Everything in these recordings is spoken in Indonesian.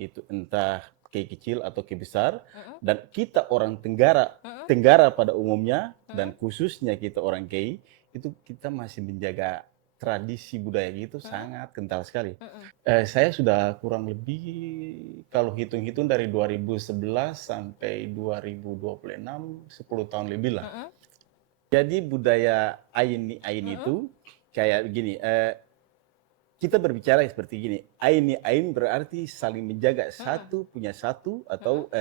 itu entah K kecil atau K besar, dan kita orang Tenggara pada umumnya dan khususnya kita orang K itu kita masih menjaga tradisi budaya gitu sangat kental sekali. Saya sudah kurang lebih kalau hitung-hitung dari 2011 sampai 2026, 10 tahun lebih lah. Jadi budaya Ain itu kayak begini, kita berbicara seperti gini, Ain berarti saling menjaga, satu punya satu atau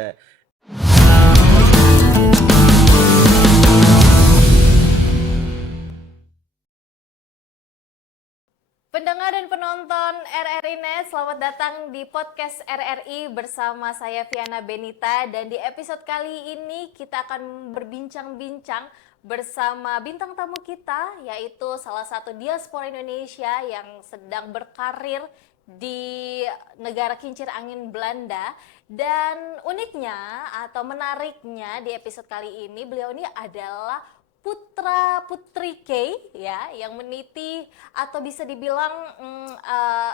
Pendengar dan penonton RRI Net, selamat datang di podcast RRI bersama saya Viana Benita. Dan di episode kali ini kita akan berbincang-bincang bersama bintang tamu kita, yaitu salah satu diaspora Indonesia yang sedang berkarir di negara kincir angin Belanda. Dan uniknya atau menariknya di episode kali ini, beliau ini adalah putra putri K ya, yang meniti atau bisa dibilang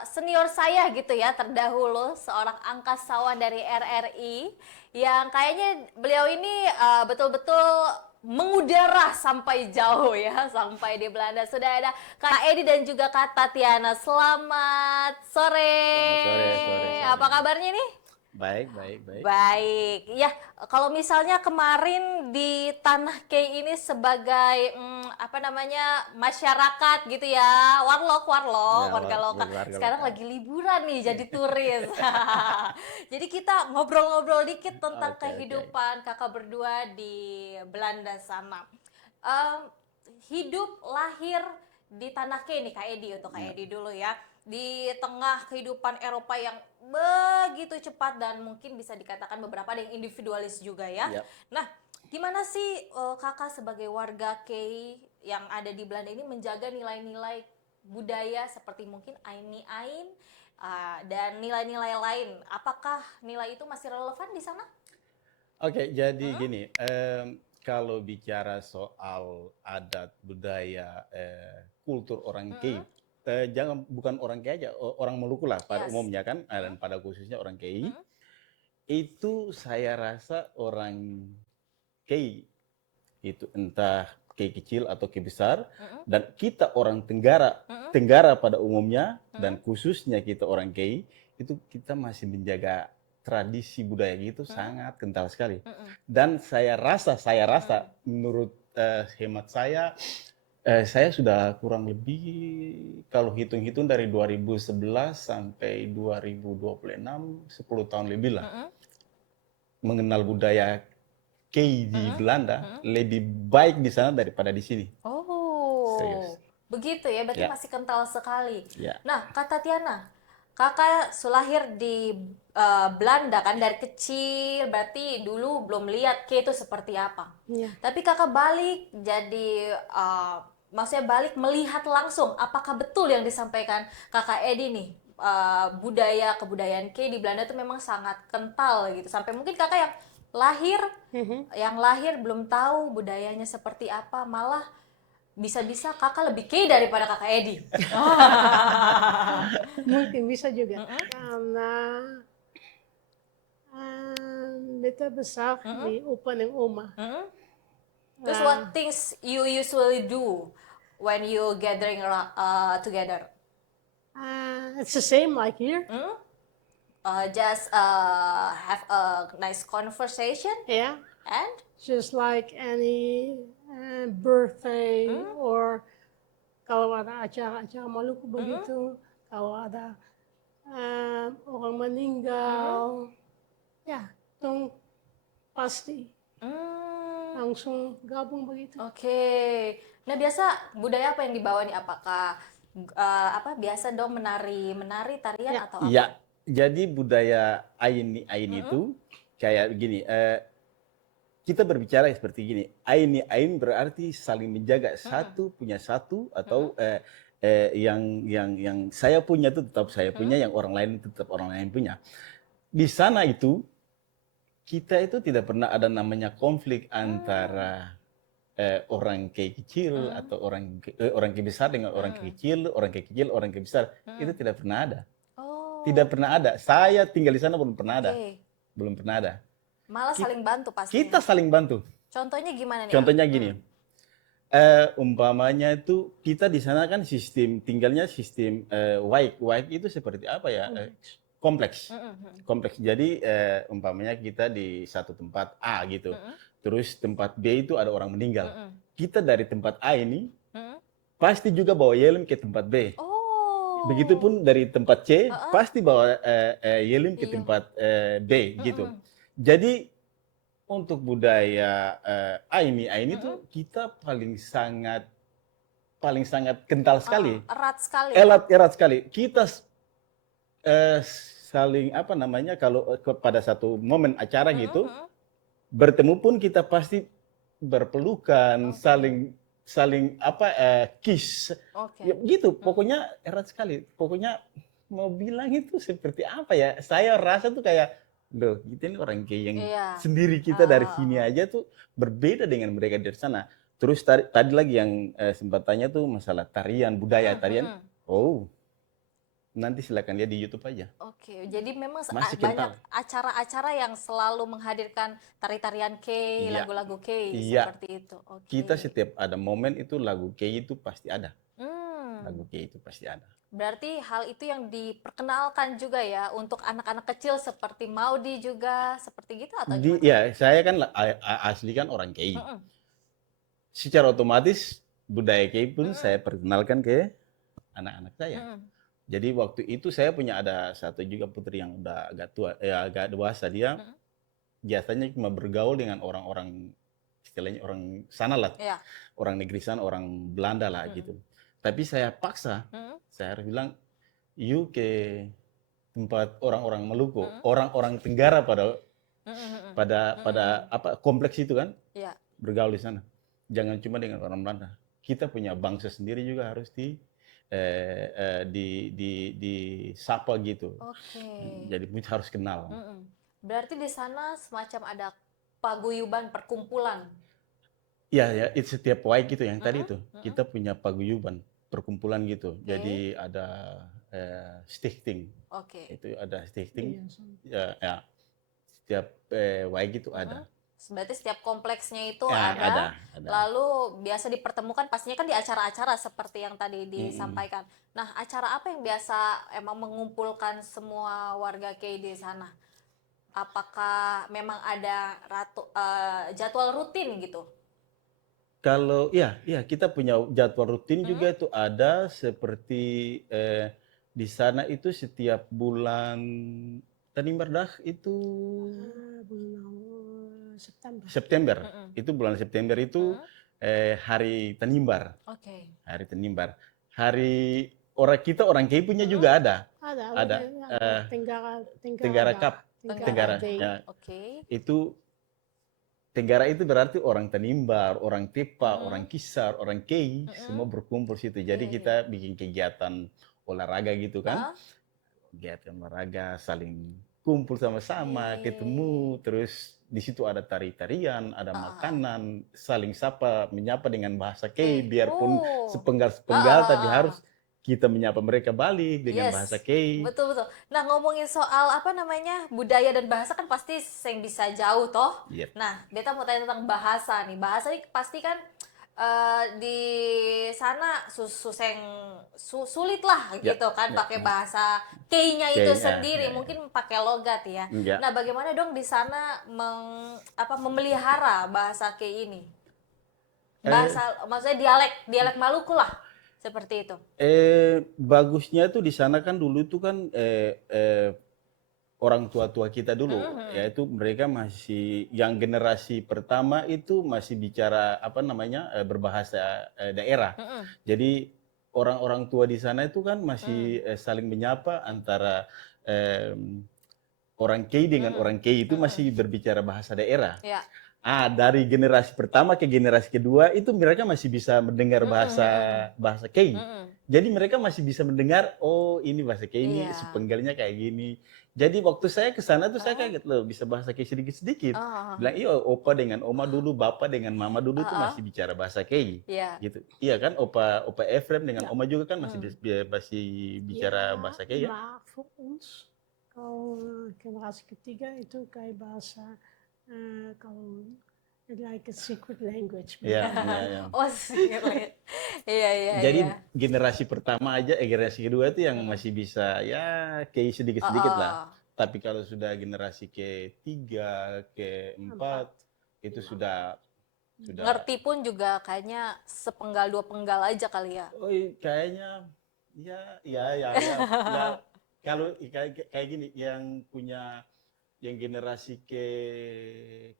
senior saya gitu ya, terdahulu seorang angkasawan dari RRI yang kayaknya beliau ini betul-betul mengudara sampai jauh ya, sampai di Belanda. Sudah ada Kak Edi dan juga Kak Tatiana. Selamat sore. Selamat sore. Apa kabarnya nih? Baik. Baik, ya kalau misalnya kemarin di Tanah Kei ini sebagai masyarakat gitu ya, warga lokal. Sekarang lagi liburan nih, jadi turis. Jadi kita ngobrol-ngobrol dikit tentang kehidupan kakak berdua di Belanda sana. Hidup lahir di Tanah Kei nih Kak Edi, untuk Kak Edi dulu ya. Di tengah kehidupan Eropa yang begitu cepat dan mungkin bisa dikatakan beberapa ada yang individualis juga ya. Nah, gimana sih kakak sebagai warga Kei yang ada di Belanda ini menjaga nilai-nilai budaya seperti mungkin Ain dan nilai-nilai lain? Apakah nilai itu masih relevan di sana? Oke, jadi gini, kalau bicara soal adat budaya kultur orang K, bukan orang K aja, orang Maluku lah pada umumnya kan, dan pada khususnya orang K, itu saya rasa orang K itu entah K kecil atau K besar, dan kita orang Tenggara pada umumnya dan khususnya kita orang K itu kita masih menjaga tradisi budaya gitu sangat kental sekali. Dan saya rasa menurut hemat saya sudah kurang lebih kalau hitung-hitung dari 2011 sampai 2026, 10 tahun lebih lah. Mengenal budaya K di Belanda lebih baik di sana daripada di sini. Oh, serius. Begitu ya, berarti masih kental sekali. Ya. Nah, Kak Tatiana, kakak lahir di Belanda kan dari kecil, berarti dulu belum lihat K itu seperti apa. Tapi kakak balik jadi maksudnya balik melihat langsung, apakah betul yang disampaikan kakak Edi nih, kebudayaan K di Belanda itu memang sangat kental gitu, sampai mungkin kakak yang lahir belum tahu budayanya seperti apa, malah bisa-bisa kakak lebih K daripada kakak Edi. Mungkin bisa juga. Karena beta besar di upa ng uma. Terus what things you usually do when you gathering together? It's the same like here. Just have a nice conversation Yeah. and Just like any birthday or kalau ada acara-acara Maluku begitu, kalau ada orang meninggal, ya, dong pasti langsung gabung begitu. Oke. Nah, biasa budaya apa yang dibawa nih? Apakah biasa dong menari tarian atau apa? Ya, jadi budaya Ain itu kayak begini. Kita berbicara seperti gini, Ain berarti saling menjaga, satu punya satu atau yang saya punya itu tetap saya punya, yang orang lain itu tetap orang lain punya. Di sana itu kita itu tidak pernah ada namanya konflik antara orang K kecil atau orang K besar dengan orang K kecil, orang K besar. Itu tidak pernah ada. Tidak pernah ada. Saya tinggal di sana belum pernah ada. Oke. Belum pernah ada. Malah saling bantu pasti. Kita saling bantu. Contohnya gimana nih? Contohnya gini. Umpamanya itu kita di sana kan tinggalnya sistem waik itu seperti apa ya? Kompleks. Kompleks. Jadi umpamanya kita di satu tempat A gitu. Terus tempat B itu ada orang meninggal. Kita dari tempat A ini pasti juga bawa Yelim ke tempat B. Oh. Begitupun dari tempat C pasti bawa Yelim ke Iya. tempat B gitu. Jadi untuk budaya Aini tuh kita paling sangat kental sekali, Erat sekali. erat sekali. Kita saling apa namanya kalau pada satu momen acara gitu bertemu pun kita pasti berpelukan, saling apa kiss, Oke. ya, gitu. Pokoknya erat sekali. Pokoknya mau bilang itu seperti apa ya? Saya rasa tuh kayak loh, kita ini orang kayak yang Iya. sendiri kita dari sini aja tuh berbeda dengan mereka dari sana. Terus tadi lagi yang sempat tanya tuh masalah tarian, budaya tarian. Oh, nanti silakan lihat di YouTube aja. Oke, jadi memang Masih banyak kental. acara-acara yang selalu menghadirkan tari-tarian K, Iya. lagu-lagu K, Iya. seperti itu. Oke. Kita setiap ada momen itu lagu K itu pasti ada. Lagu K itu pasti ada. Berarti hal itu yang diperkenalkan juga ya untuk anak-anak kecil seperti Maudi juga, seperti gitu atau gimana? Ya, saya kan asli kan orang K. Secara otomatis budaya K pun saya perkenalkan ke anak-anak saya. Jadi waktu itu saya punya ada satu juga putri yang udah agak tua, agak dewasa. Dia biasanya cuma bergaul dengan orang-orang istilahnya orang sana lah, Iya. orang negeri sana, orang Belanda lah gitu. Tapi saya paksa, saya harus bilang, you ke tempat orang-orang Maluku, orang-orang Tenggara pada apa kompleks itu kan, Iya. bergaul di sana. Jangan cuma dengan orang Belanda. Kita punya bangsa sendiri juga harus disapa gitu. Oke. Jadi harus kenal. Berarti di sana semacam ada paguyuban perkumpulan. Iya ya, itu setiap waik gitu yang tadi itu kita punya paguyuban perkumpulan gitu. Jadi ada stichting. Oke. Itu ada stichting. Iya, Ya, setiap waik itu ada. Berarti setiap kompleksnya itu Ya, ada. ada. Lalu biasa dipertemukan pastinya kan di acara-acara seperti yang tadi disampaikan. Nah, acara apa yang biasa emang mengumpulkan semua warga K di sana? Apakah memang ada jadwal rutin gitu? Kalau ya kita punya jadwal rutin juga itu ada seperti di sana itu setiap bulan Tanimbar dah itu bulan September. Itu bulan September itu hari Tanimbar. Oke. Hari Tanimbar. Hari orang K punya juga ada. Ada. Tenggara Cup. Tenggara. Day. Ya. Oke. Itu Tenggara itu berarti orang Tanimbar, orang Tepa, orang Kisar, orang K, semua berkumpul situ. Jadi kita bikin kegiatan olahraga gitu kan. Kegiatan olahraga, saling kumpul sama-sama, ketemu, terus di situ ada tari-tarian, ada makanan, saling sapa, menyapa dengan bahasa K, biarpun sepenggal-sepenggal tapi harus kita menyapa mereka balik dengan bahasa K. Betul. Nah, ngomongin soal apa namanya budaya dan bahasa kan pasti yang bisa jauh toh. Yep. Nah, beta mau tanya tentang bahasa nih. Bahasa ini pasti kan di sana sulit lah gitu kan pakai bahasa K-nya itu sendiri, mungkin pakai logat ya. Nah, bagaimana dong di sana memelihara bahasa K ini? Bahasa maksudnya dialek Maluku lah. Seperti itu. Bagusnya tuh di sana kan dulu tuh kan orang tua-tua kita dulu, yaitu mereka masih yang generasi pertama itu masih bicara apa namanya berbahasa daerah. Jadi orang-orang tua di sana itu kan masih saling menyapa antara orang K dengan orang K itu masih berbicara bahasa daerah. Ya. Dari generasi pertama ke generasi kedua itu mereka masih bisa mendengar bahasa K. Jadi mereka masih bisa mendengar, oh ini bahasa K ini sepenggalnya kayak gini. Jadi waktu saya ke sana tuh saya kaget loh bisa bahasa Kei sedikit-sedikit. Oh, Bilang iya opa dengan oma dulu, bapak dengan mama dulu tuh heeh, masih bicara bahasa Kei. iya. Gitu. Iya kan opa opa Efrem dengan Ja, oma juga kan masih Hmm. masih bicara ja, bahasa Kei ya? maar voor ons, kalau generasi ketiga itu kayak bahasa, kalau like a secret language Iya, mereka. iya, iya. Oh, sekali. Iya, iya, Jadi iya. generasi pertama aja, generasi kedua itu yang Mm-mm. masih bisa ya Kei sedikit-sedikit lah. Oh, Tapi kalau sudah generasi ketiga, keempat, Empat, itu lima. sudah ngerti pun juga kayaknya sepenggal dua penggal aja kali ya. oh kayaknya ya kalau kayak gini yang punya yang generasi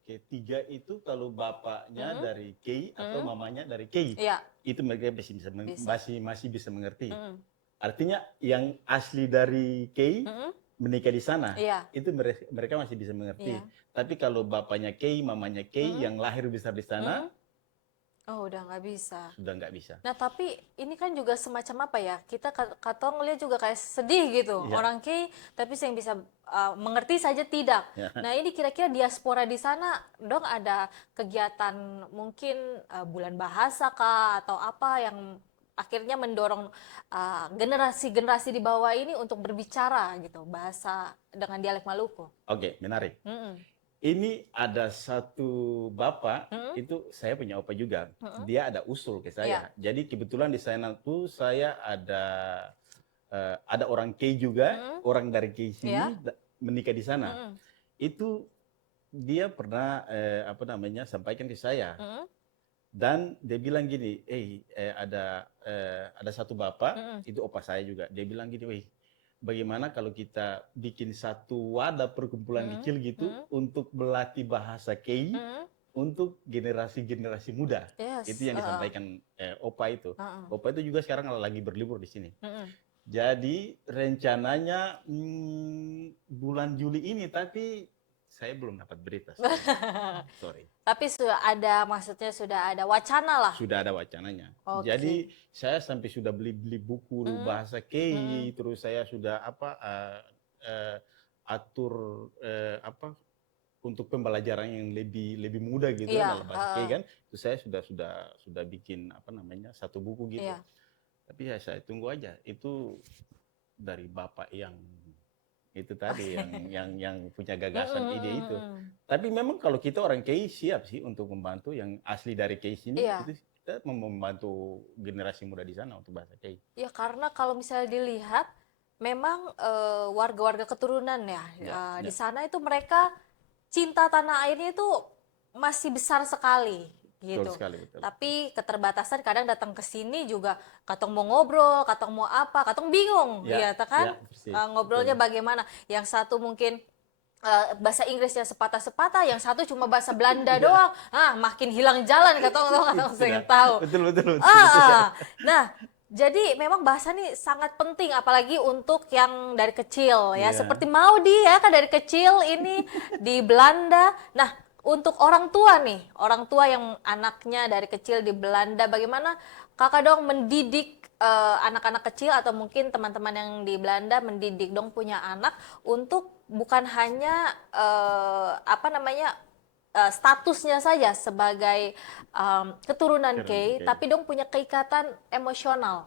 ketiga itu kalau bapaknya Mm-mm. dari Kei atau Mm-mm. mamanya dari Kei Iya, itu mereka masih bisa bisa. masih bisa mengerti. Mm-mm. Artinya yang asli dari Kei Mm-mm. menikah di sana Iya, itu mereka masih bisa mengerti. iya. Tapi kalau bapaknya Kei, mamanya Kei Mm-mm. yang lahir besar di sana Mm-mm. Oh, udah nggak bisa. sudah nggak bisa. Nah, tapi ini kan juga semacam apa ya? Kita katong lihat juga kayak sedih gitu. Iya, Orang K, tapi yang bisa mengerti saja tidak. ya. Nah, ini kira-kira diaspora di sana, dong ada kegiatan mungkin bulan bahasa kah atau apa yang akhirnya mendorong generasi-generasi di bawah ini untuk berbicara gitu bahasa dengan dialek Maluku. Oke, menarik. Mm-mm. Ini ada satu bapak, Mm-mm. itu saya punya opa juga. Mm-mm. Dia ada usul ke Iya. saya. Jadi kebetulan di sana tuh saya ada orang Kei juga, Mm-mm. orang dari Kei Iya. sini menikah di sana. Mm-mm. Itu dia pernah apa namanya sampaikan ke saya. Mm-mm. Dan dia bilang gini, ada satu bapak, Mm-mm. itu opa saya juga. Dia bilang gini, weh, bagaimana kalau kita bikin satu wadah perkumpulan Mm-mm. kecil gitu Mm-mm. untuk berlatih bahasa Kei Mm-mm. untuk generasi-generasi muda. Yes. Itu yang disampaikan opa itu. Uh-uh. Opa itu juga sekarang lagi berlibur di sini. Mm-mm. Jadi rencananya bulan Juli ini, tapi saya belum dapat berita. Sorry. Tapi sudah ada, maksudnya sudah ada wacana lah. Sudah ada wacananya. Oke. Jadi saya sampai sudah beli buku bahasa Kei, terus saya sudah atur untuk pembelajaran yang lebih mudah gitu Iya, dalam bahasa Kei kan. Itu saya sudah bikin satu buku gitu. Iya. Tapi ya saya tunggu aja. Itu dari bapak yang itu tadi yang punya gagasan ide itu. Tapi memang kalau kita orang Kei siap sih untuk membantu yang asli dari Kei sini, Iya. itu kita membantu generasi muda di sana untuk bahasa Kei. Ya karena kalau misalnya dilihat, memang warga-warga keturunan ya, di sana itu mereka cinta tanah airnya itu masih besar sekali gitu. Betul sekali, betul. Tapi keterbatasan kadang datang ke sini juga katong mau ngobrol, katong mau apa, katong bingung, Ya, ya kan? ya, persis. Ngobrolnya Betul. bagaimana? Yang satu mungkin bahasa Inggrisnya sepatah-sepatah, yang satu cuma bahasa Belanda Ya. doang. Makin hilang jalan katong saya tahu. Betul. Nah, jadi memang bahasa ini sangat penting apalagi untuk yang dari kecil ya. Iya. Seperti Maudi ya kan dari kecil ini di Belanda. Nah, untuk orang tua nih, orang tua yang anaknya dari kecil di Belanda, bagaimana kakak dong mendidik anak-anak kecil atau mungkin teman-teman yang di Belanda mendidik dong punya anak untuk bukan hanya statusnya saja sebagai keturunan Kei, Kei. tapi dong punya keikatan emosional.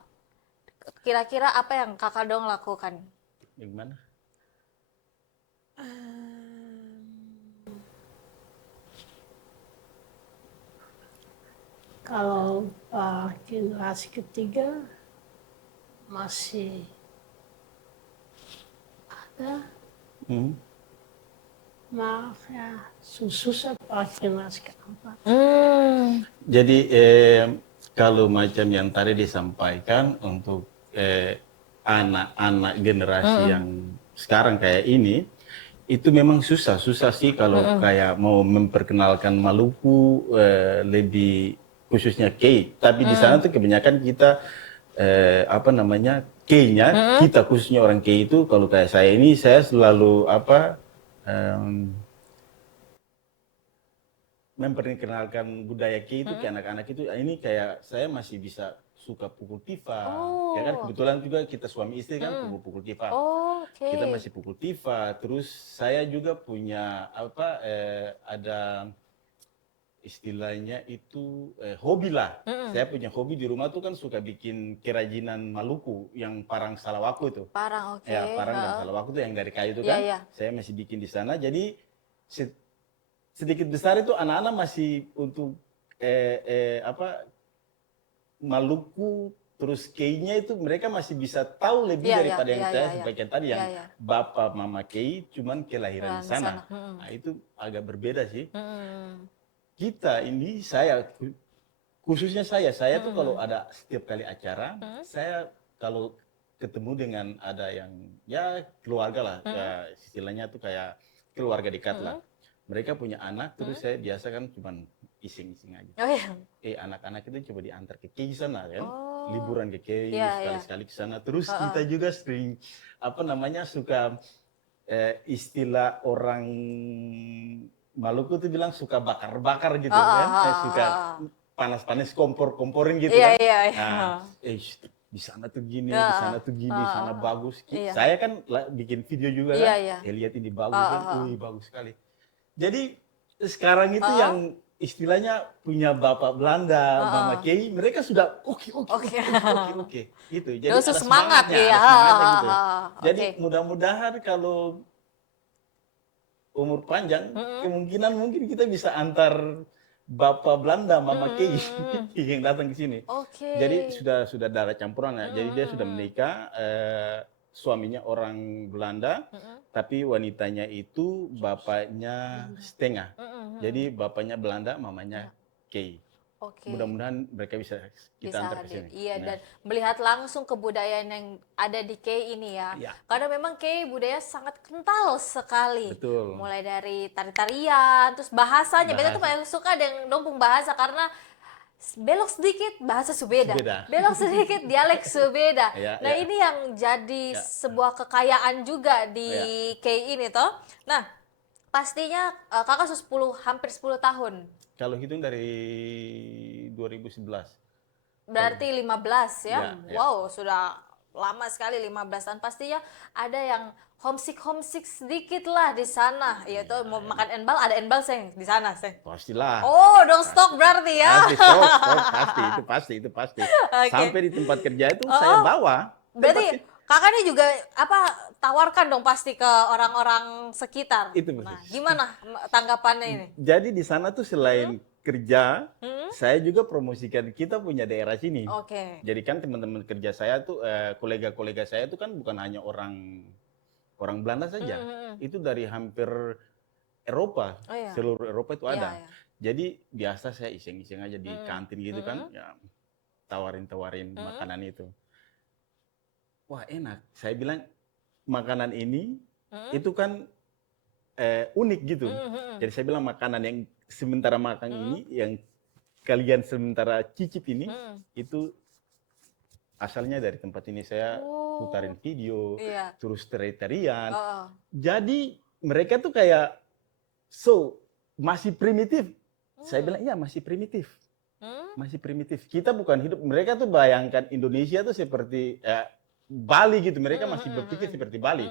Kira-kira apa yang kakak dong lakukan? Gimana? Kalau generasi ketiga masih ada, maar ya susah generasi keempat. Jadi kalau macam yang tadi disampaikan untuk anak-anak generasi yang sekarang kayak ini, itu memang susah sih kalau kayak mau memperkenalkan Maluku lebih khususnya Kei. Tapi di sana tuh kebanyakan kita Kei-nya, kita khususnya orang Kei itu kalau kayak saya ini saya selalu memperkenalkan budaya Kei itu ke anak-anak itu ini kayak saya masih bisa suka pukul tifa. Oh. Ya kan kebetulan juga kita suami istri kan pukul tifa. Oh, oke. Kita masih pukul tifa. Terus saya juga punya ada istilahnya itu hobi lah. Saya punya hobi di rumah tuh kan suka bikin kerajinan Maluku yang parang salawaku itu. Parang, oke. Ya, parang dan salawaku tuh yang dari kayu itu Iya, kan. iya. Saya masih bikin di sana. Jadi sedikit besar itu anak-anak masih untuk Maluku terus kayaknya itu mereka masih bisa tahu lebih Iya, daripada iya, yang iya, saya iya. sampaikan tadi yang Iya, iya. bapak mama Kei cuman kelahiran di Di sana. sana. Nah, itu agak berbeda sih. Mm. Kita ini khususnya saya tuh kalau ada setiap kali acara, saya kalau ketemu dengan ada yang ya keluarga lah, ya, istilahnya tuh kayak keluarga dekat lah. Mereka punya anak, terus saya biasa kan cuman iseng-iseng aja. Oh iya. Anak-anak itu coba diantar ke Kei sana kan, Oh. liburan ke Kei, Iya, iya. sekali-sekali ke sana. Terus kita juga sering suka istilah orang Maluku tuh bilang suka bakar-bakar gitu kan, suka panas-panas kompor-komporin gitu Iya, kan. iya, iya. Nah, di sana tuh gini, di sana tuh gini, di sana bagus. Iya. Saya kan bikin video juga Iya, kan, iya. lihat ini bagus kan, wih bagus sekali. Jadi sekarang itu yang istilahnya punya bapak Belanda, Mama Kei, mereka sudah oke. Gitu. Jadi Dosa ada semangat, semangatnya, iya. ada semangatnya gitu. Jadi Oke. mudah-mudahan kalau umur panjang, kemungkinan mungkin kita bisa antar bapak Belanda, Mama Kei yang datang ke sini. Oke. Jadi sudah darah campuran ya. Jadi dia sudah menikah, suaminya orang Belanda, tapi wanitanya itu bapaknya setengah. Jadi bapaknya Belanda, mamanya Kei. Oke. Mudah-mudahan mereka bisa kita antar ke hadir. sini. Iya, Nah, dan melihat langsung kebudayaan yang ada di Kei ini ya. Iya. Karena memang Kei budaya sangat kental sekali. Betul. Mulai dari tari-tarian, terus bahasanya. Beta tuh paling suka dengan dompung bahasa karena belok sedikit bahasa Subeda. Subeda. Belok sedikit dialek Subeda. Iya, Nah, iya. ini yang jadi sebuah kekayaan juga di Kei ini toh. Nah, pastinya kakak sudah hampir 10 tahun. Kalau hitung dari 2011. Berarti 15 ya? Ya. Wow, sudah lama sekali 15 tahun. Pastinya ada yang homesick sedikit lah di sana. Yaitu mau makan enbal, ada enbal seng di sana seng. Pastilah. Oh, dong stok berarti ya. Pasti, stop, itu pasti. Oke. Sampai di tempat kerja itu saya bawa. Berarti kakak ini juga tawarkan dong pasti ke orang-orang sekitar. Itu Nah, betul. gimana tanggapannya ini? Jadi di sana tuh selain kerja, saya juga promosikan kita punya daerah sini. Oke. Jadi kan teman-teman kerja saya tuh, kolega-kolega saya tuh kan bukan hanya orang Belanda saja. Itu dari hampir Eropa, Oh, iya. seluruh Eropa itu ada. Iya. Jadi biasa saya iseng-iseng aja di kantin gitu kan, ya tawarin makanan itu. Wah enak, saya bilang makanan ini itu kan unik gitu. Jadi saya bilang makanan yang sementara makan ini, yang kalian sementara cicip ini, itu asalnya dari tempat ini. Saya putarin video, Iya. terus tarian. Oh. Jadi mereka tuh kayak, masih primitif. Saya bilang, iya masih primitif. Masih primitif. Kita bukan hidup, mereka tuh bayangkan Indonesia tuh seperti Bali gitu. Mereka masih berpikir seperti Bali.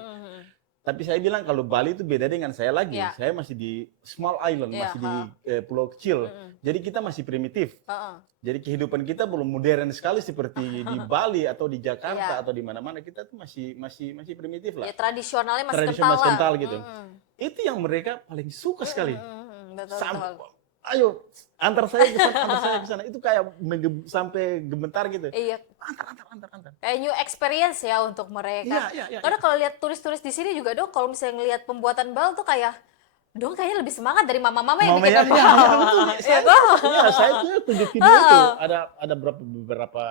Tapi saya bilang kalau Bali itu beda dengan saya lagi. Ya. Saya masih di small island, Ya, masih di pulau kecil. Jadi kita masih primitif. Jadi kehidupan kita belum modern sekali seperti di Bali atau di Jakarta Ya. atau di mana-mana. Kita tuh masih primitif lah. Ya tradisionalnya masih Tradisional kental lah. gitu. Itu yang mereka paling suka sekali. Betul. Ayo antar saya ke sana. Itu kayak sampai gemetar gitu. Iya. Antar. Kayak new experience ya untuk mereka. Iya. Karena kalau lihat turis-turis di sini juga dong, kalau misalnya ngelihat pembuatan bal tuh kayak dong kayaknya lebih semangat dari mama-mama yang bikin bal. Iya, betul. Saya tuh tunjuk video itu. Ada beberapa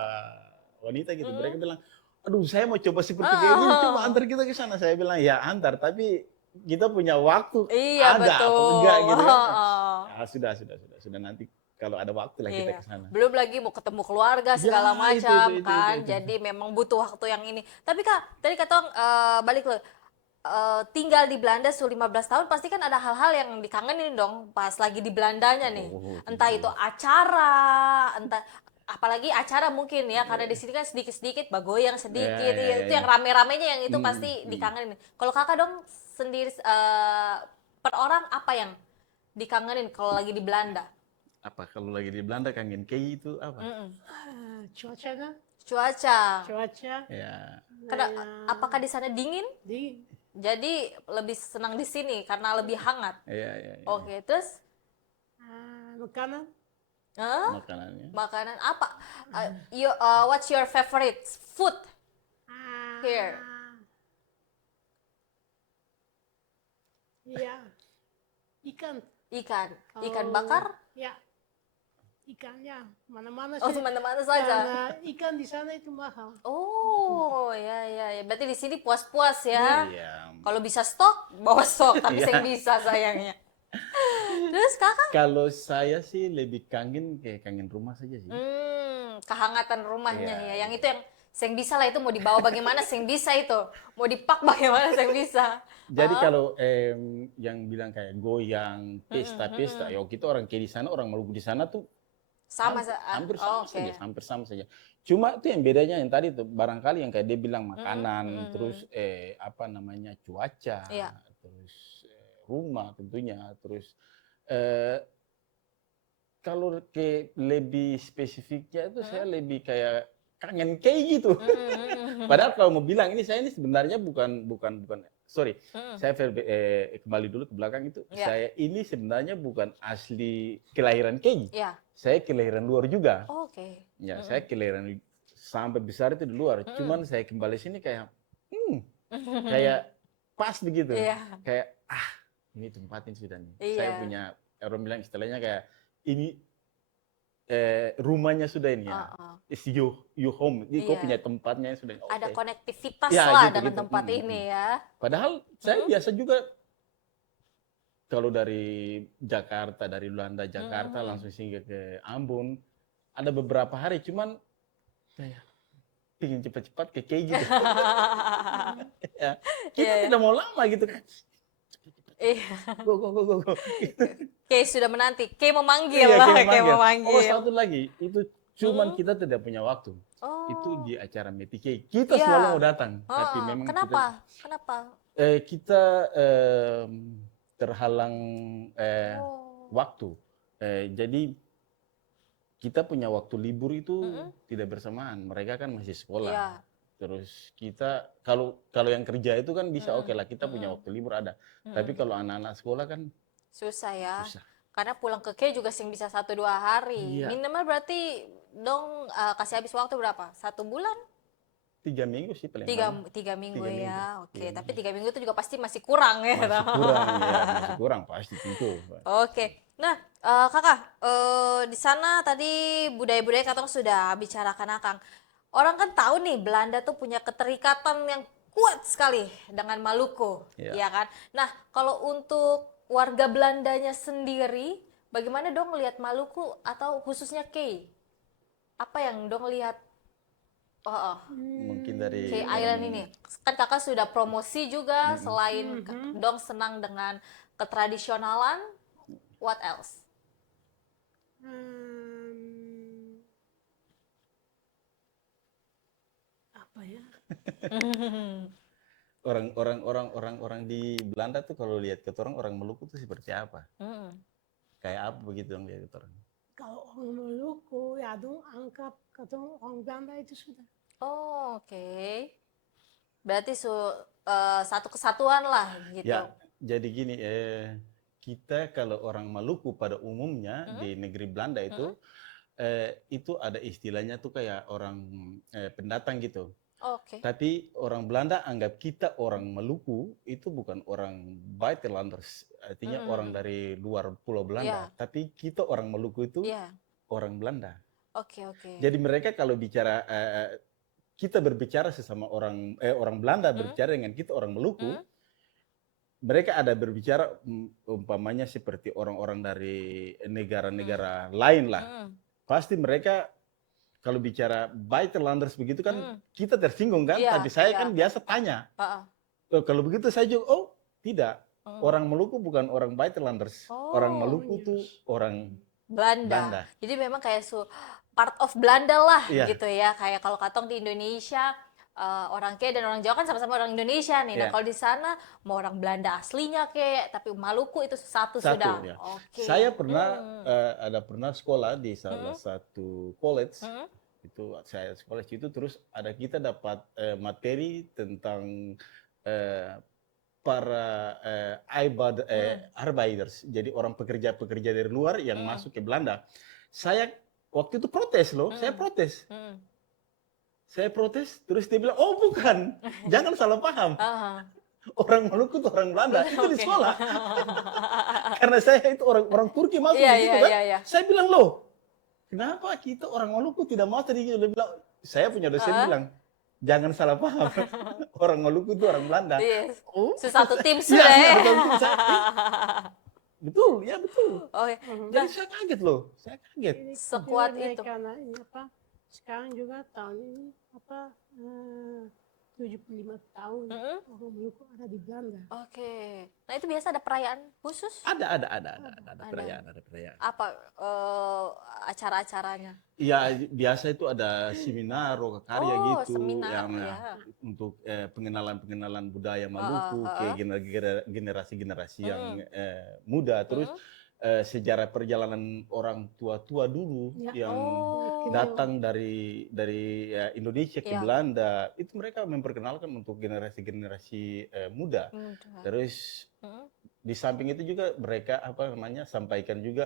wanita gitu. Mereka bilang, aduh saya mau coba seperti kayak gini, coba antar kita ke sana. Saya bilang, ya antar, tapi kita punya waktu. Iya, ada betul. atau enggak gitu kan. Sudah nanti kalau ada waktu lah kita Iya. ke sana. Belum lagi mau ketemu keluarga segala Ya, macam itu. kan. Jadi memang butuh waktu yang ini. Tapi Kak, tadi kata balik ke tinggal di Belanda selama 15 tahun, pasti kan ada hal-hal yang dikangenin dong pas lagi di Belandanya nih. Oh, Entah itu acara, entah apalagi acara mungkin ya, karena di sini kan sedikit-sedikit bagoyang sedikit, Iya, itu iya. yang rame-ramenya yang itu pasti Mm. dikangenin. Kalau kakak dong sendiri per orang apa yang dikangenin kalau lagi di Belanda? Apa kalau lagi di Belanda kangen kei itu apa? Mm-mm. Cuacanya, Cuaca. cuaca, Ya, Apakah di sana dingin? di Jadi lebih senang di sini karena lebih hangat. iya, iya, iya. Oke, terus makanan, eh, Makanannya. makanan apa? What's your favorite food here? iya, ikan. Ikan Kalau- bakar? Ya, ikannya mana-mana Oh, sih. teman-teman saja. Karena ikan di sana itu mahal. Oh, ya. Berarti di sini puas-puas ya. Iya. Kalau bisa stok, bawa stok. Tapi Iya. saya bisa sayangnya. Terus kakak? Kalau saya sih lebih kangen rumah saja sih. Kehangatan rumahnya Iya, ya. Yang iya. itu yang saya bisa lah itu mau dibawa bagaimana saya bisa itu. Mau dipak bagaimana saya bisa. Jadi kalau yang bilang kayak goyang, pesta-pesta, ya kita orang kayak di sana, orang Maluku di sana tuh Sama hampir oh, sama oke. saja, hampir sama saja. Cuma itu yang bedanya yang tadi tuh barangkali yang kayak dia bilang makanan, terus apa namanya cuaca, Iya. terus rumah tentunya, terus kalau ke lebih spesifiknya itu saya lebih kayak kangen kayak gitu. Padahal kalau mau bilang ini saya ini sebenarnya bukan sorry, saya kembali dulu ke belakang itu. Iya. Saya ini sebenarnya bukan asli kelahiran Kei. Iya. Saya kelahiran luar juga. Oh, oke. Ya, saya kelahiran sampai besar itu di luar. Cuman saya kembali sini kayak kayak pas begitu. Iya. Kayak ini tempat ini sudah nih. Iya. Saya punya orang bilang istilahnya kayak ini rumahnya sudah ini ya. It's you home. Jadi kau Iya. punya tempatnya sudah. Ada Oke. konektivitas Ya, lah gitu, dengan gitu. tempat ini ya. Padahal saya biasa juga kalau dari Jakarta, dari Belanda Jakarta langsung singgah ke Ambon, ada beberapa hari cuman kayak pingin cepat-cepat ke kayak gitu. Ya, kita tidak mau lama gitu kan. Iya. Go. Kay sudah menanti. Kay memanggil Iya, lah. kayak Kay memanggil. Oh, memanggil. satu lagi, itu cuman kita tidak punya waktu. Oh. Itu di acara Metike. Kita Iya. selalu mau datang, tapi memang Kenapa? Kenapa? kita terhalang waktu. Jadi kita punya waktu libur itu tidak bersamaan. Mereka kan masih sekolah. Iya. Terus kita kalau yang kerja itu kan bisa oke lah kita punya waktu libur ada. Tapi kalau anak-anak sekolah kan Susah ya. susah. Karena pulang ke Kay juga sing bisa 1-2 hari. Iya. Minimal berarti dong kasih habis waktu berapa? 1 bulan? 3 minggu sih paling Tiga lama. minggu 3 ya. minggu. Oke, 3 tapi 3 minggu itu juga pasti masih kurang ya. Masih kurang pasti tentu. Oke. Nah, kakak, di sana tadi budaya-budaya katong sudah bicarakan akang. Orang kan tahu nih Belanda tuh punya keterikatan yang kuat sekali dengan Maluku, Iya. ya kan? Nah, kalau untuk warga Belandanya sendiri, bagaimana dong lihat Maluku atau khususnya Kay? Apa yang dong lihat? Mungkin dari Kay Island ini, kan kakak sudah promosi juga selain dong senang dengan ketradisionalan, what else? Apa ya? orang di Belanda tuh kalau lihat orang Maluku tuh seperti apa? Kayak apa begitu dong lihat orang? Kalau orang Maluku, ya dong anggap katong orang Belanda itu sudah. Oh, oke. Berarti satu kesatuan lah gitu. Ya, jadi gini, kita kalau orang Maluku pada umumnya di negeri Belanda itu ada istilahnya tuh kayak orang pendatang gitu. Oke. Tapi orang Belanda anggap kita orang Maluku itu bukan orang buitenlanders, artinya orang dari luar Pulau Belanda. Tapi kita orang Maluku itu Iya. orang Belanda. Oke. Jadi mereka kalau bicara kita berbicara sesama orang Belanda berbicara dengan kita orang Maluku, mereka ada berbicara umpamanya seperti orang-orang dari negara-negara lain lah. Pasti mereka kalau bicara buitenlanders begitu kan kita tersinggung kan, Iya, tapi saya iya. kan biasa tanya. Kalau begitu saya juga, tidak. Orang Maluku bukan orang buitenlanders. Orang Maluku tuh orang Belanda. Belanda. Jadi memang kayak part of Belanda lah Iya. gitu ya. Kayak kalau katong di Indonesia orang K dan orang Jawa kan sama-sama orang Indonesia nih. Nah Iya. kalau di sana mau orang Belanda aslinya kayak tapi Maluku itu satu sudah. Ya. Oke. Saya pernah Hmm. ada pernah sekolah di salah Hmm. satu college. Hmm. Itu saya sekolah itu terus ada kita dapat materi tentang eh, para arbeiders, jadi orang pekerja-pekerja dari luar yang Hmm. masuk ke Belanda. Saya waktu itu protes loh, saya Hmm. protes. Hmm. Saya protes, terus dia bilang, oh bukan, jangan salah paham. Aha. Orang Maluku itu orang Belanda, itu di Oke. sekolah. Karena saya itu orang Turki masuk Iya, begitu iya, kan. iya, iya. Saya bilang, loh, kenapa kita orang Maluku tidak mau tadi? Dia bilang, saya punya dosen Heeh. bilang, jangan salah paham. Orang Maluku itu orang Belanda. Yes. Oh, Satu tim iya, sudah iya, ya. betul, betul. Betul, ya betul. Oke. Jadi saya kaget loh, saya kaget. Ini Sekuat juga itu. karena ini apa? Sekarang juga tahun ini apa 75 tahun Mm-mm. orang Maluku ada di Belanda. Oke. Nah itu biasa ada perayaan khusus? Ada perayaan, ada perayaan. Apa acara-acaranya? Iya, biasa itu ada seminar, roka karya Oh, gitu, seminar, yang ya. untuk pengenalan budaya Maluku ke generasi-generasi yang muda. Terus sejarah perjalanan orang tua-tua dulu Ya. yang Oh. datang dari Indonesia ke Ya. Belanda, itu mereka memperkenalkan untuk generasi-generasi muda. Mudah. Terus Mm. di samping itu juga mereka sampaikan juga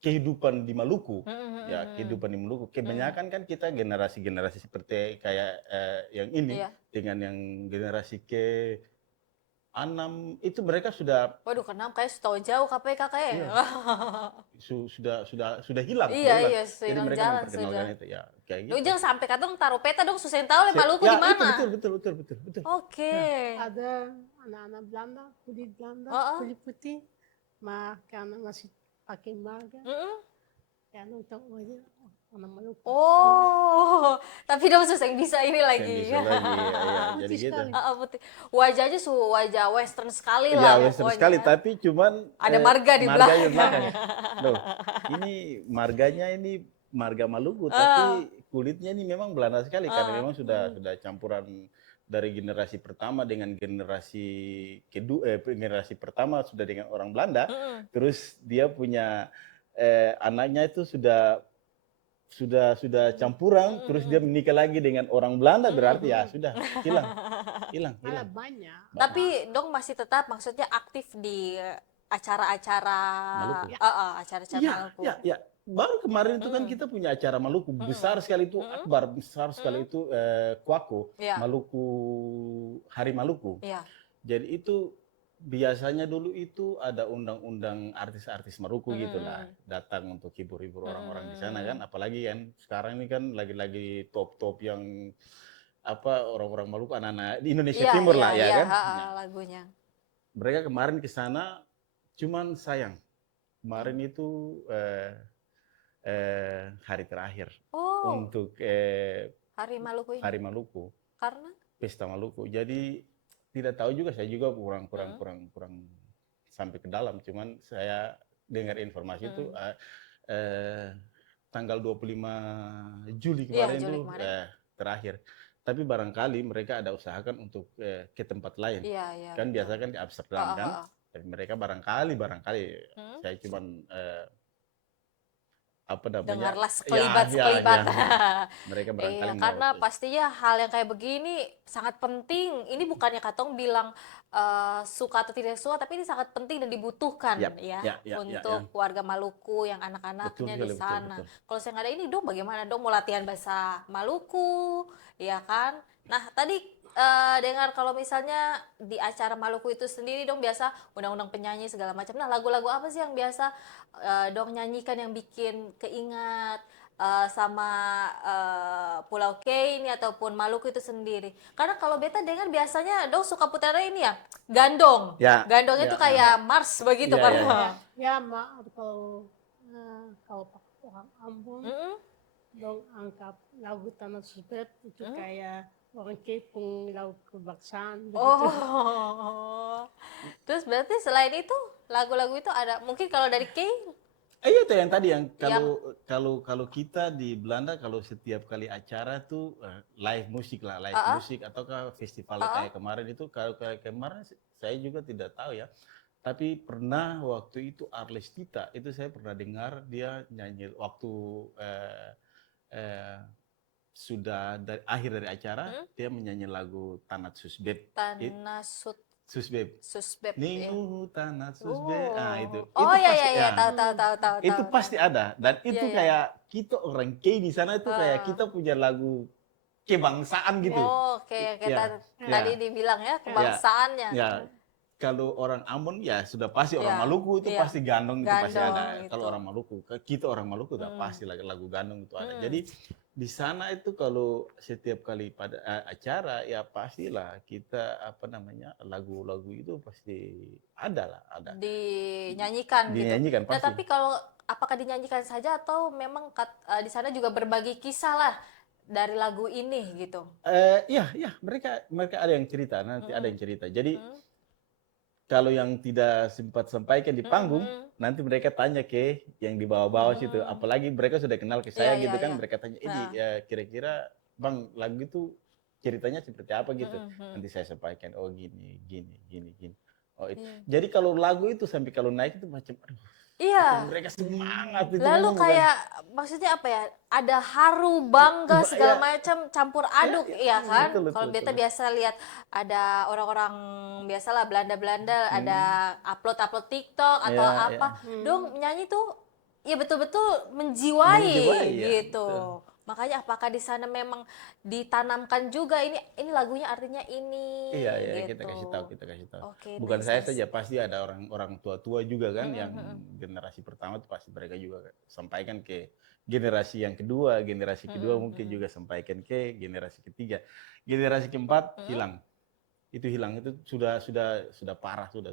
kehidupan di Maluku. Ya, kehidupan di Maluku. Kebanyakan kan kita generasi-generasi seperti kayak yang ini Iya. dengan yang generasi ke-6 itu mereka sudah Waduh, kenapa kayak setahu jauh KPK kayak. Iya. sudah hilang. Iya, sudah hilang. iya, Jadi hilang mereka jalan memperkenalkan sudah. itu ya kayak gitu. Lu jangan sampai katong taruh peta dong, susah tahu le Maluku Ya, di mana. Betul. Oke. Ada anak-anak Belanda, kulit Belanda, Oh. kulit putih, karena masih pakai marga, Mm-mm. ya nonton aja orang Maluku. Oh, tapi dong susah yang bisa ini Yang lagi. bisa lagi, ya, jadi Putih gitu. sekali. Putih. Wajahnya wajah western sekali Ya, lah western pokoknya. sekali, tapi cuman Ada marga di marga yang belakang. Loh, ini marganya ini marga Maluku, tapi kulitnya ini memang Belanda sekali karena memang sudah campuran dari generasi pertama dengan generasi kedua, generasi pertama sudah dengan orang Belanda, terus dia punya anaknya itu sudah campuran, terus dia menikah lagi dengan orang Belanda, berarti ya sudah hilang. Ada banyak. Tapi dong masih tetap maksudnya aktif di acara-acara Maluku. acara-acara Maluku. Ya. Baru kemarin itu kan kita punya acara Maluku besar sekali itu, akbar besar sekali itu Kuako, Iya. Maluku, Hari Maluku. Iya. Jadi itu biasanya dulu itu ada undang-undang artis-artis Maluku gitulah datang untuk hibur-hibur orang-orang di sana kan, apalagi kan sekarang ini kan lagi-lagi top-top yang orang-orang Maluku, anak-anak di Indonesia Timur lah ya kan. Nah, Lagunya. mereka kemarin ke sana, cuman sayang kemarin itu hari terakhir untuk Hari Maluku ini. Hari Maluku, Karena Pesta Maluku. Jadi tidak tahu juga, saya juga kurang sampai ke dalam. Cuman saya dengar informasi itu tanggal 25 Juli kemarin itu terakhir. Tapi barangkali mereka ada usahakan untuk ke tempat lain. Iya. Kan biasa kan di Amsterdam kan. Tapi mereka barangkali saya cuman dengarlah sekelibat. Mereka barangkali karena pastinya hal yang kayak begini sangat penting. Ini bukannya katong bilang suka atau tidak suka, tapi ini sangat penting dan dibutuhkan untuk warga Maluku yang anak-anaknya di sana. Kalau saya nggak ada ini dong, bagaimana dong mau latihan bahasa Maluku, ya kan? Nah tadi dengar kalau misalnya di acara Maluku itu sendiri dong biasa undang-undang penyanyi segala macam. Nah lagu-lagu apa sih yang biasa dong nyanyikan yang bikin keingat sama Pulau K ini ataupun Maluku itu sendiri? Karena kalau beta dengar biasanya dong suka putar ini ya gandong. Gandongnya itu kayak Mars begitu kan? Ya maaf kalau orang Ambon dong angkat lagu Tanah Sudet itu kayak orang kepung lagu kebangsaan begitu. Terus berarti selain itu lagu-lagu itu ada mungkin kalau dari K Iya itu yang tadi yang Yang- kalau kita di Belanda kalau setiap kali acara tuh live musik lah, live Ah, ah, musik ataukah festival ah, ah. kayak kemarin itu kalau kayak kemarin saya juga tidak tahu ya. Tapi pernah waktu itu Arles Tita itu saya pernah dengar dia nyanyi waktu eh, eh, sudah dari akhir dari acara Hmm? dia menyanyi lagu Tanat Susbeb. Tanah Susbeb. Susbeb ya. Ningu Tanat Susbeb. Ah Oh, oh itu ya ya pasti ya, ya tahu tahu tahu tahu itu tahu tahu. pasti ada dan Iya itu ya. kayak kita orang K di sana itu kayak Ah. kita punya lagu kebangsaan gitu. Oh, oke yang kita Ya, tadi ya, dibilang ya ya, kebangsaannya. ya. Kalau orang Ambon ya sudah pasti orang Ya, Maluku itu iya. pasti gandong itu pasti Gandong ada. itu. Kalau orang Maluku, kita orang Maluku udah Hmm. pasti lagu gandong itu ada. Hmm. Jadi di sana itu kalau setiap kali pada acara ya pastilah kita apa namanya lagu-lagu itu pasti ada lah, ada. Dinyanyikan gitu. Dinyanyikan Nah, pasti. tapi kalau apakah dinyanyikan saja atau memang di sana juga berbagi kisah lah dari lagu ini gitu? Iya, mereka ada yang cerita, nanti ada Mm-mm. yang cerita. Jadi Mm. kalau yang tidak sempat sampaikan di panggung, Mm-mm. nanti mereka tanya ke yang di bawah-bawah situ. Mm. Apalagi mereka sudah kenal ke Iya, saya iya, gitu kan, iya. mereka tanya, ini Nah. ya kira-kira Bang lagu itu ceritanya seperti apa gitu. Mm-mm. Nanti saya sampaikan, oh gini, gini, gini, gini. Oh, Iya. jadi kalau lagu itu sampai kalau naik itu macam, aduh, Iya. mereka semangat itu Lalu ngomong kan. kayak maksudnya apa ya? Ada haru, bangga segala Ya, macam campur aduk ya kan? betul, Kalau betul, kita betul. biasa lihat ada orang-orang biasalah Belanda-Belanda ada upload-upload TikTok atau Ya, ya. apa. Dong nyanyi tuh ya betul-betul menjiwai Menjiwai, ya, gitu. betul. Makanya apakah di sana memang ditanamkan juga ini lagunya artinya ini Iya, iya, kita gitu. kasih tahu, kita kasih tahu. Oke, Bukan nice, saya nice. saja, pasti ada orang tua-tua juga kan yang Mm-mm. generasi pertama itu pasti mereka juga sampaikan ke generasi yang kedua, generasi kedua mungkin juga sampaikan ke generasi ketiga. Generasi keempat hilang. Itu hilang, itu sudah parah, sudah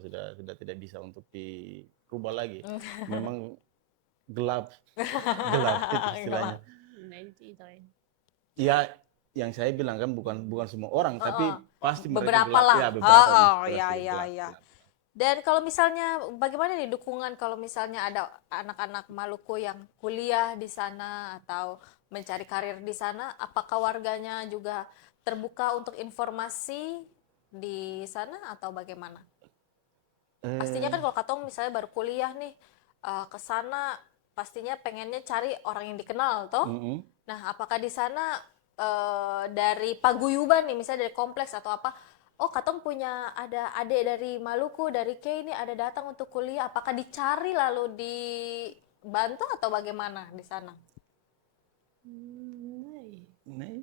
tidak bisa untuk dirubah lagi. Memang gelap, gelap itu istilahnya. Nanti itu ya. Ya, yang saya bilang kan bukan semua orang, tapi pasti mereka Beberapa gelap. lah. Ya, beberapa Oh, pasti ya, ya, gelap, ya. gelap. Dan kalau misalnya bagaimana nih dukungan kalau misalnya ada anak-anak Maluku yang kuliah di sana atau mencari karir di sana, apakah warganya juga terbuka untuk informasi di sana atau bagaimana? Pastinya kan Eh, kalau katong misalnya baru kuliah nih ke sana pastinya pengennya cari orang yang dikenal toh. mm-mm. Nah, apakah di sana dari paguyuban nih, misalnya dari kompleks atau apa, oh katong punya ada adik dari Maluku, dari K ini ada datang untuk kuliah, apakah dicari lalu dibantu atau bagaimana di sana? Nah, Nih,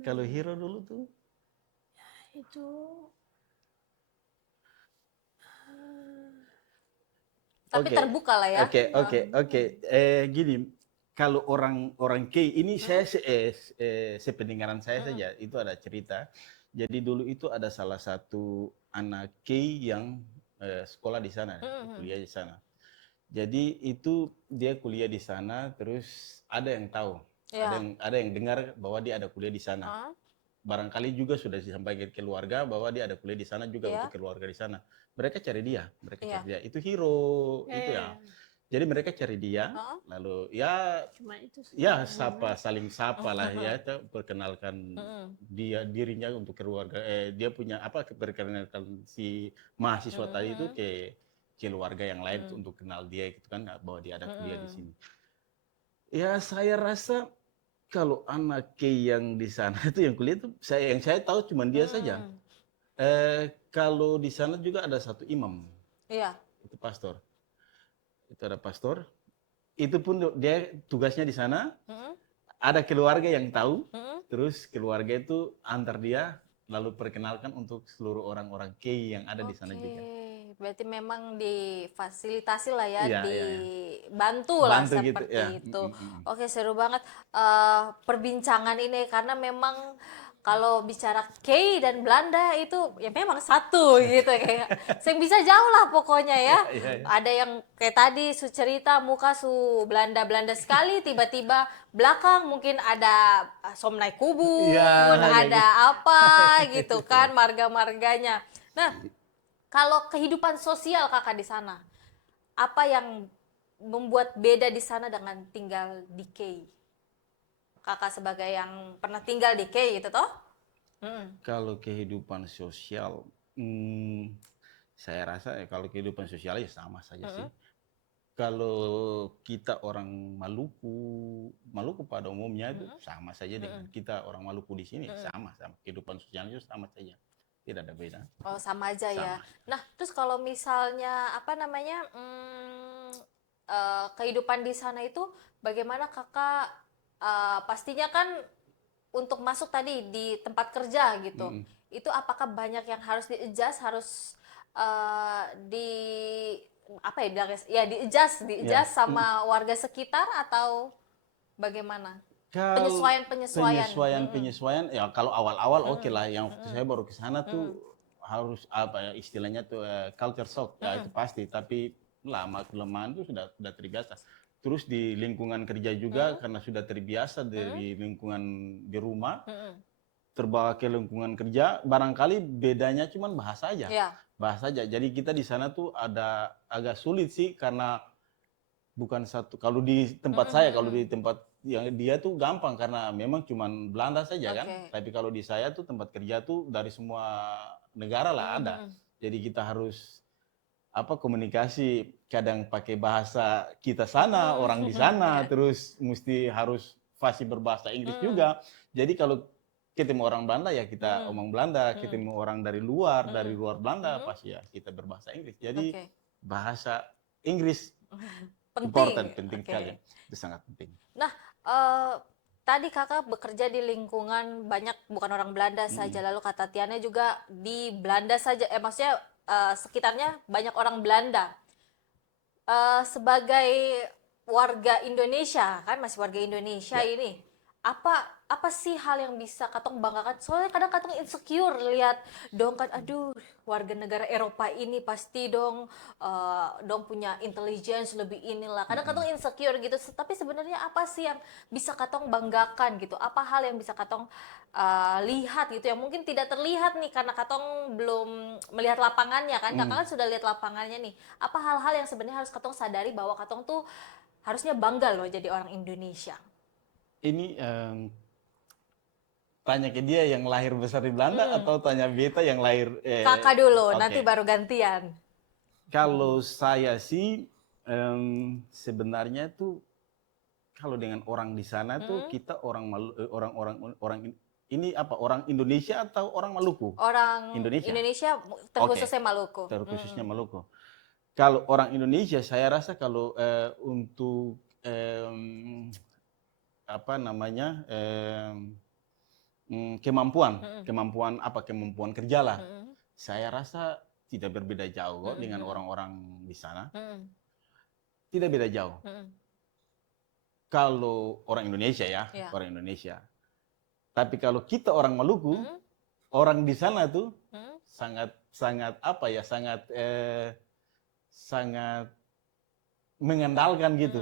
kalau Hero dulu tuh, itu Tapi oke, terbuka lah ya. oke. Gini, kalau orang K ini sependengaran saya saja itu ada cerita. Jadi dulu itu ada salah satu anak K yang sekolah di sana, kuliah di sana. Jadi itu dia kuliah di sana, terus ada yang tahu, Ya. ada yang dengar bahwa dia ada kuliah di sana. Ah, Barangkali juga sudah disampaikan ke keluarga bahwa dia ada kuliah di sana juga ya. untuk keluarga di sana. Mereka cari dia, Iya. Itu hero itu ya. Jadi mereka cari dia, Ah, lalu ya cuma itu sih. ya saling sapa lah ya, perkenalkan dirinya untuk keluarga. Dia punya apa? Perkenalkan si mahasiswa tadi itu ke keluarga yang lain untuk kenal dia gitu kan bahwa dia ada kuliah di sini. Ya saya rasa kalau anak K yang di sana itu yang kuliah itu yang saya tahu cuma dia saja. Kalau di sana juga ada satu imam, Iya. itu pastor. Itu ada pastor. Itu pun dia tugasnya di sana. Ada keluarga yang tahu. Terus keluarga itu antar dia lalu perkenalkan untuk seluruh orang-orang K yang ada di sana juga. Berarti memang difasilitasi lah ya, Iya, dibantu lah Bantu gitu, seperti ya. itu. Oke, seru banget perbincangan ini karena memang kalau bicara K dan Belanda itu ya memang satu gitu kayak yang bisa jauh lah pokoknya ya. Iya. Ada yang kayak tadi su cerita muka su Belanda-Belanda sekali, tiba-tiba belakang mungkin ada somnai kubun, Iya, ada apa gitu kan marga-marganya. Nah, kalau kehidupan sosial kakak di sana, apa yang membuat beda di sana dengan tinggal di K? Kakak sebagai yang pernah tinggal di K gitu toh? Kalau kehidupan sosial, saya rasa kalau kehidupan sosial ya sama saja sih. Kalau kita orang Maluku pada umumnya itu sama saja dengan kita orang Maluku di sini, sama kehidupan sosialnya itu sama saja, tidak ada beda. Oh, sama aja ya. Sama. Nah, terus kalau misalnya kehidupan di sana itu bagaimana kakak? Pastinya kan untuk masuk tadi di tempat kerja gitu, itu apakah banyak yang harus di-adjust, harus di apa ya bilangnya, ya di-adjust Ya. sama warga sekitar atau bagaimana? Kalau Penyesuaian. penyesuaian ya kalau awal-awal oke lah. Yang waktu saya baru ke sana tuh harus apa ya istilahnya tuh culture shock ya itu pasti. Tapi lama kelamaan tuh sudah terbiasa. Terus di lingkungan kerja juga karena sudah terbiasa dari lingkungan di rumah terbawa ke lingkungan kerja, barangkali bedanya cuman bahasa aja. Ya. Bahasa aja. Jadi kita di sana tuh ada agak sulit sih karena bukan satu. Kalau di tempat saya, kalau di tempat yang dia tuh gampang karena memang cuman Belanda saja kan. Tapi kalau di saya tuh tempat kerja tuh dari semua negara lah ada. Jadi kita harus komunikasi kadang pakai bahasa kita sana, orang di sana, terus mesti harus fasih berbahasa Inggris juga. Jadi kalau ketemu orang Belanda ya kita omong Belanda, ketemu orang dari luar Belanda pasti ya kita berbahasa Inggris. Jadi bahasa Inggris penting sekali, itu sangat penting. Nah, tadi kakak bekerja di lingkungan banyak bukan orang Belanda saja, lalu kata Tiana juga di Belanda saja, maksudnya sekitarnya banyak orang Belanda. Sebagai warga Indonesia, kan masih warga Indonesia ini, apa sih hal yang bisa katong banggakan? Soalnya kadang katong insecure lihat dong kan, aduh warga negara Eropa ini pasti dong punya intelligence lebih inilah. Kadang katong insecure gitu. Tapi sebenarnya apa sih yang bisa katong banggakan gitu? Apa hal yang bisa katong lihat gitu yang mungkin tidak terlihat nih karena katong belum melihat lapangannya kan? Kakak kan sudah lihat lapangannya nih. Apa hal-hal yang sebenarnya harus katong sadari bahwa katong tuh harusnya bangga loh jadi orang Indonesia? Ini tanya ke dia yang lahir besar di Belanda atau tanya beta yang lahir kakak dulu, nanti baru gantian. Kalau saya sih sebenarnya tuh kalau dengan orang di sana tuh kita orang Indonesia atau orang Maluku? Orang Indonesia terkhususnya Maluku. Terkhususnya Maluku. Kalau orang Indonesia saya rasa kalau untuk kemampuan kerja lah. Saya rasa tidak berbeda jauh dengan orang-orang di sana. Tidak beda jauh. Kalau orang Indonesia ya, orang Indonesia. Tapi kalau kita orang Maluku, orang di sana tuh sangat mengandalkan gitu.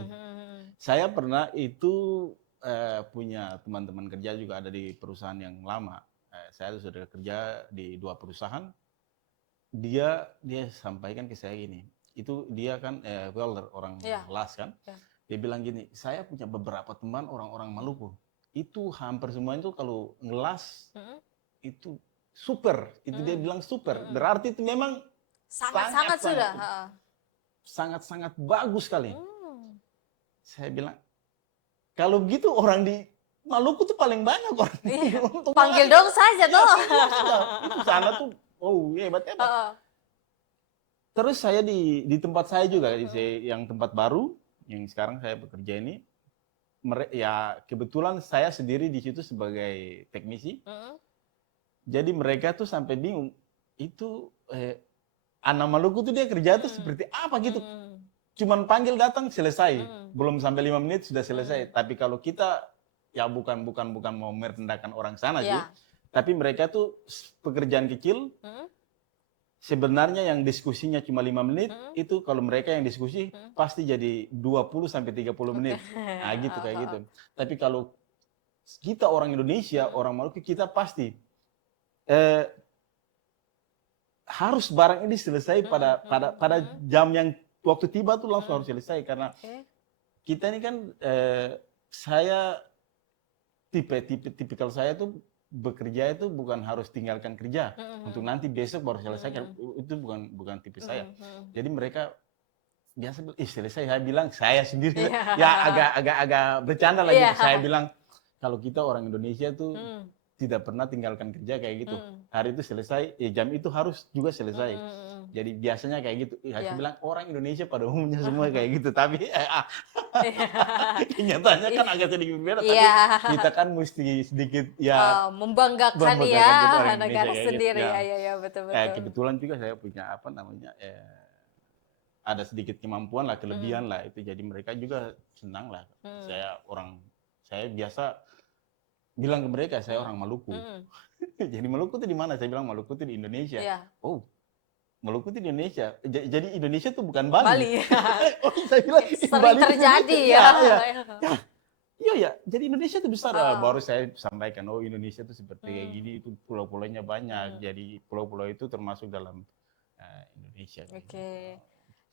Saya pernah itu punya teman-teman kerja juga ada di perusahaan yang lama. Saya sudah kerja di 2 perusahaan. Dia sampaikan ke saya gini. Itu dia kan welder orang las kan. Dia bilang gini, saya punya beberapa teman orang-orang Maluku. Itu hampir semua itu kalau ngelas itu super. Itu dia bilang super. Berarti itu memang sangat sudah. Sangat-sangat bagus sekali. Saya bilang, kalau begitu orang di Maluku tuh paling banyak orang. Panggil dong saja toh. Itu sana tuh, hebat. Terus saya di tempat saya juga, yang tempat baru, yang sekarang saya bekerja ini, ya kebetulan saya sendiri di situ sebagai teknisi. Jadi mereka tuh sampai bingung, itu anak Maluku tuh dia kerja tuh seperti apa gitu. Cuman panggil datang selesai, belum sampai 5 menit sudah selesai. Tapi kalau kita ya bukan mau merendahkan orang sana sih, tapi mereka tuh pekerjaan kecil. Sebenarnya yang diskusinya cuma 5 menit, itu kalau mereka yang diskusi pasti jadi 20 sampai 30 menit. Nah, gitu kayak gitu. Tapi kalau kita orang Indonesia, orang Maluku, kita pasti harus barang ini selesai pada jam yang waktu tiba tuh langsung harus selesai karena kita ini kan saya tipikal saya tuh bekerja itu bukan harus tinggalkan kerja untuk nanti besok baru selesaikan. Itu bukan tipe saya. Jadi mereka biasa bilang, selesai. Saya bilang saya sendiri ya agak bercanda lah gitu. Saya bilang kalau kita orang Indonesia tuh tidak pernah tinggalkan kerja kayak gitu. Hari itu selesai, jam itu harus juga selesai. Jadi biasanya kayak gitu. Saya bilang orang Indonesia pada umumnya semua kayak gitu. Tapi kenyataannya kan agak sedikit berbeda. Tapi kita kan mesti sedikit membanggakan gitu ya orang negara Indonesia kayak sendiri. gitu. Ya, betul. Kebetulan juga saya punya apa namanya ada sedikit kemampuan lah, kelebihan lah itu. Jadi mereka juga senang lah. Saya biasa bilang ke mereka saya orang Maluku. Jadi Maluku itu di mana? Saya bilang Maluku itu di Indonesia. Oh, Maluku itu di Indonesia. Jadi Indonesia itu bukan Bali. Oh, saya bilang sering Bali terjadi ya. Iya ya. Jadi Indonesia itu besar. Baru saya sampaikan, oh Indonesia itu seperti kayak gini, itu pulau-pulaunya banyak. Jadi pulau-pulau itu termasuk dalam Indonesia. Oke.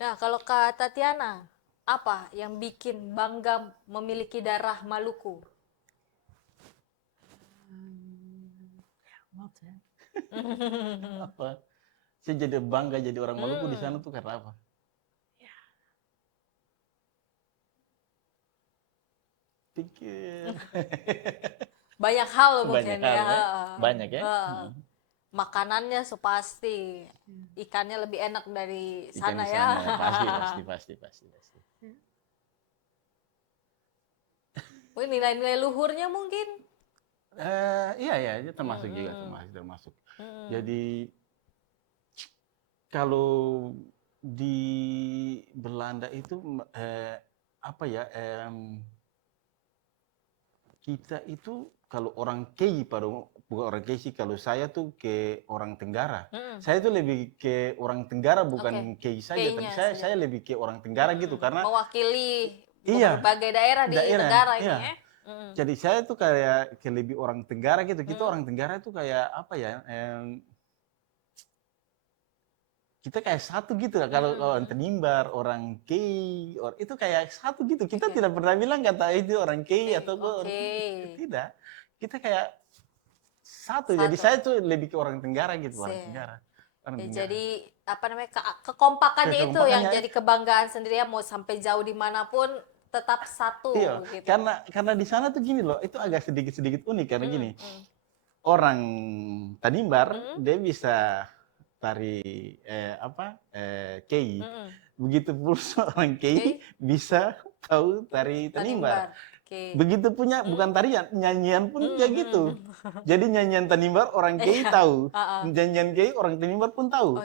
Nah, kalau Kak Tatiana, apa yang bikin bangga memiliki darah Maluku? Apa? Saya jadi bangga jadi orang Maluku di sana tuh karena apa? Pikir. Banyak hal mungkin ya. Banyak ya. Makanannya so pasti. Ikannya lebih enak dari sana Ikan di ya. Pasti. Nilai-nilai luhurnya mungkin? Iya, termasuk juga, termasuk. Jadi kalau di Belanda itu kita itu kalau orang Kei bukan orang Kei sih, kalau saya tuh ke orang Tenggara. Saya tuh lebih ke orang Tenggara bukan Kei saja, tapi saya lebih ke orang Tenggara gitu karena mewakili berbagai daerah di Tenggara ini ya. Jadi saya tuh kayak lebih orang Tenggara gitu. Kita orang Tenggara tuh kayak apa ya? Kita kayak satu gitu. Kalau orang Tenimbar, orang Kei, itu kayak satu gitu. Kita tidak pernah bilang kata itu orang Kei atau tidak. Kita kayak satu. Jadi saya tuh lebih ke orang Tenggara gitu, orang Tenggara. Jadi apa namanya kekompakannya itu yang jadi kebanggaan sendiri ya, mau sampai jauh dimanapun tetap satu. Gitu. Karena di sana tuh gini loh, itu agak sedikit unik karena gini. Orang Tanimbar dia bisa tari Kei. Begitu pula orang Kei bisa tahu tari Tanimbar. Begitu punya bukan tarian, nyanyian pun kayak gitu. Jadi nyanyian Tanimbar orang Kei tahu, nyanyian Kei orang Tanimbar pun tahu.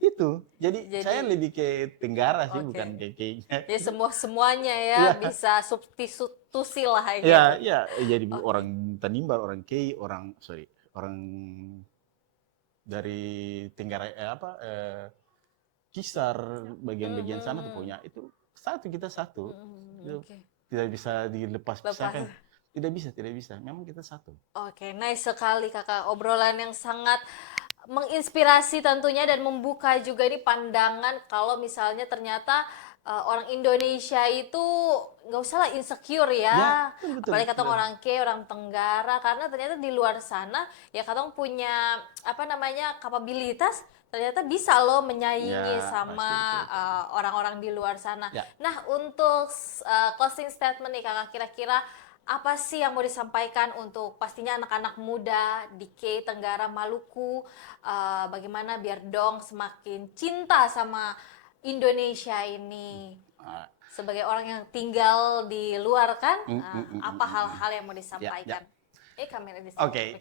Itu. Jadi saya lebih ke Tenggara sih, bukan ke Kei-nya. Ya semuanya ya bisa substitusi lah gitu. Ya. Jadi orang Tanimbar, orang Kei, orang dari Tenggara Kisar bagian-bagian sana tuh punya itu satu, kita satu. Tidak bisa dilepas-pisahkan. Tidak bisa. Memang kita satu. Oke, nice sekali Kakak. Obrolan yang sangat menginspirasi tentunya dan membuka juga ini pandangan kalau misalnya ternyata orang Indonesia itu nggak usah lah insecure ya, betul, apalagi katong orang orang Tenggara, karena ternyata di luar sana ya katong punya apa namanya kapabilitas, ternyata bisa loh menyaingi sama orang-orang di luar sana. Nah, untuk closing statement nih Kakak, kira-kira apa sih yang mau disampaikan untuk pastinya anak-anak muda di Kei Tenggara Maluku, bagaimana biar dong semakin cinta sama Indonesia ini sebagai orang yang tinggal di luar kan, apa hal-hal yang mau disampaikan? Oke,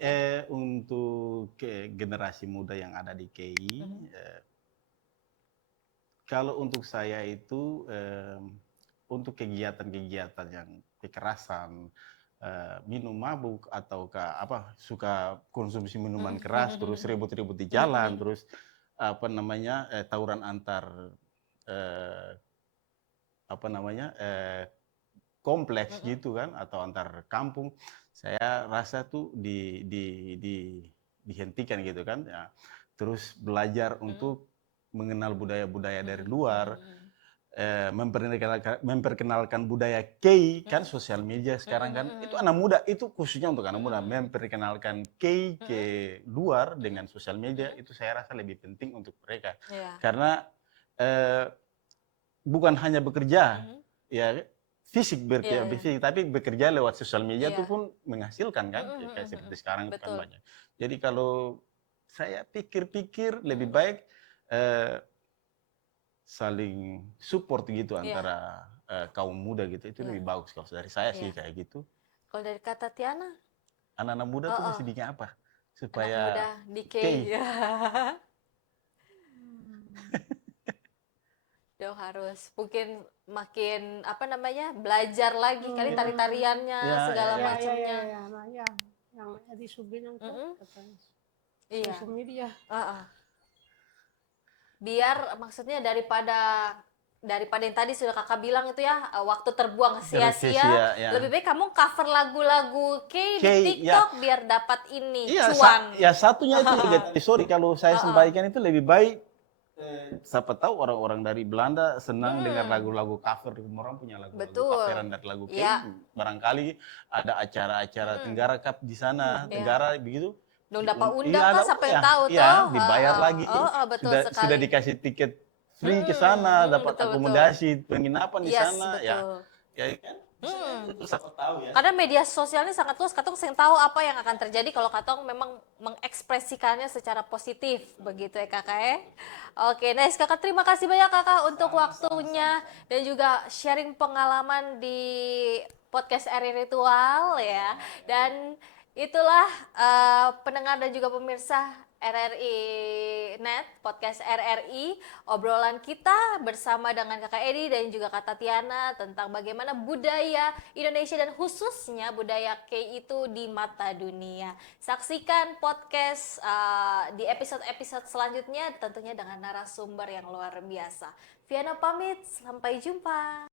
untuk generasi muda yang ada di Kei, kalau untuk saya itu untuk kegiatan-kegiatan yang kekerasan, minum mabuk atau suka konsumsi minuman keras, terus ribut-ribut di jalan, terus tawuran antar kompleks gitu kan, atau antar kampung, saya rasa tuh dihentikan gitu kan ya. Terus belajar untuk mengenal budaya-budaya dari luar, memperkenalkan budaya K kan sosial media sekarang kan itu anak muda, itu khususnya untuk anak muda memperkenalkan K ke luar dengan sosial media itu saya rasa lebih penting untuk mereka karena bukan hanya bekerja ya fisik fisik tapi bekerja lewat sosial media itu pun menghasilkan kan kayak seperti sekarang kan banyak. Jadi kalau saya pikir-pikir lebih baik saling support gitu antara kaum muda gitu itu lebih bagus kalau dari saya sih kayak gitu. Kalau dari kata Tiana, anak-anak muda tuh mesti bikin apa anak supaya muda di K. Dong harus mungkin makin apa namanya belajar lagi kali tari-tariannya segala macamnya. Ya, yang Edi Subinan tuh katanya. Iya. Social media. Biar maksudnya daripada yang tadi sudah kakak bilang itu ya waktu terbuang sia-sia, lebih baik kamu cover lagu-lagu K di TikTok biar dapat ini cuan. Satunya itu juga sorry kalau saya sampaikan itu lebih baik siapa tahu orang-orang dari Belanda senang dengar lagu-lagu cover, orang punya lagu-lagu coveran dari lagu K, barangkali ada acara-acara Tenggara Cup di sana, Tenggara begitu. Dong dapat undang kan siapa yang tahu tuh. Dibayar lagi. Betul sekali. Sudah dikasih tiket free ke sana, dapat akomodasi, penginapan di sana, betul. ya kan? Itu siapa tahu ya. Karena media sosial ini sangat luas, katong sering tahu apa yang akan terjadi kalau katong memang mengekspresikannya secara positif, begitu ya kakak ya. Oke, nice kakak, terima kasih banyak kakak untuk waktunya dan juga sharing pengalaman di podcast RRI Ritual ya. Dan itulah pendengar dan juga pemirsa RRI Net, podcast RRI, obrolan kita bersama dengan Kakak Edi dan juga Kak Tatiana tentang bagaimana budaya Indonesia dan khususnya budaya K itu di mata dunia. Saksikan podcast di episode-episode selanjutnya tentunya dengan narasumber yang luar biasa. Viana pamit, sampai jumpa.